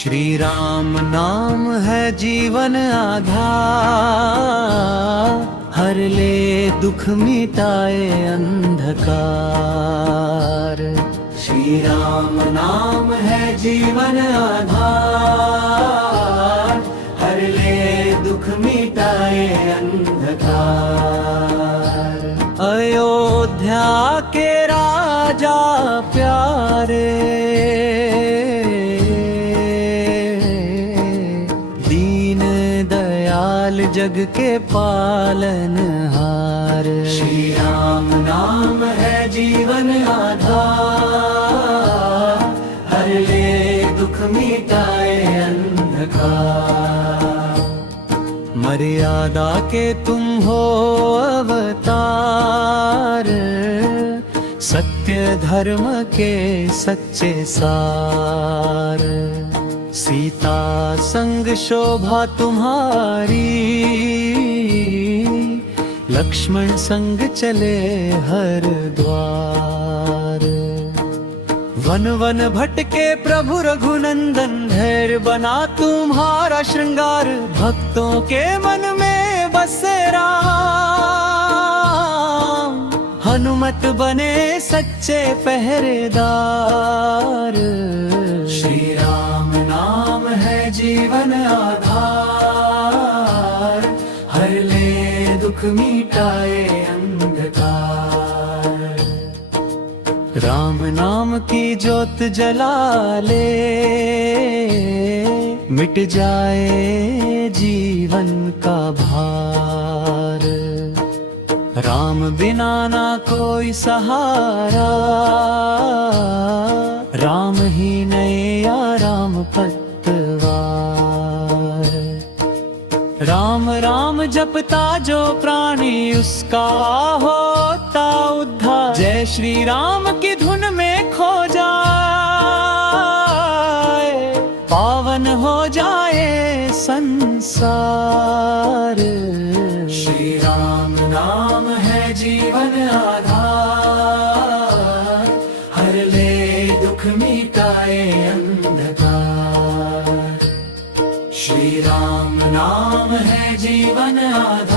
श्री राम नाम है जीवन आधार, हर ले दुख मिटाए अंधकार। श्री राम नाम है जीवन आधार, हर ले दुख मिटाए अंधकार। अयोध्या के राजा प्यारे, दीन दयाल जग के पालनहार। श्री राम नाम है जीवन आधार, हर ले दुख मिटाए अंधकार। मर्यादा के तुम हो अवतार, सत्य धर्म के सच्चे सार। सीता संग शोभा तुम्हारी, लक्ष्मण संग चले हर द्वार। वन वन भटके प्रभु रघुनंदन, धैर्य बना तुम्हारा श्रृंगार। भक्तों के मन में बसे राम, हनुमत बने सच्चे पहरेदार। श्री राम नाम है जीवन आधार, हर ले दुख मिटाए अंधकार। राम नाम की ज्योत जला ले, मिट जाए जीवन का भार। राम बिना ना कोई सहारा, राम ही नैया राम पतवार। राम राम जपता जो प्राणी, उसका होता उद्धार। जय श्री राम की धुन में खो जाए, पावन हो जाए संसार। श्री राम नाम है जीवन आधार, हर ले दुख मिटाए अंधकार। श्री राम नाम है जीवन आधार।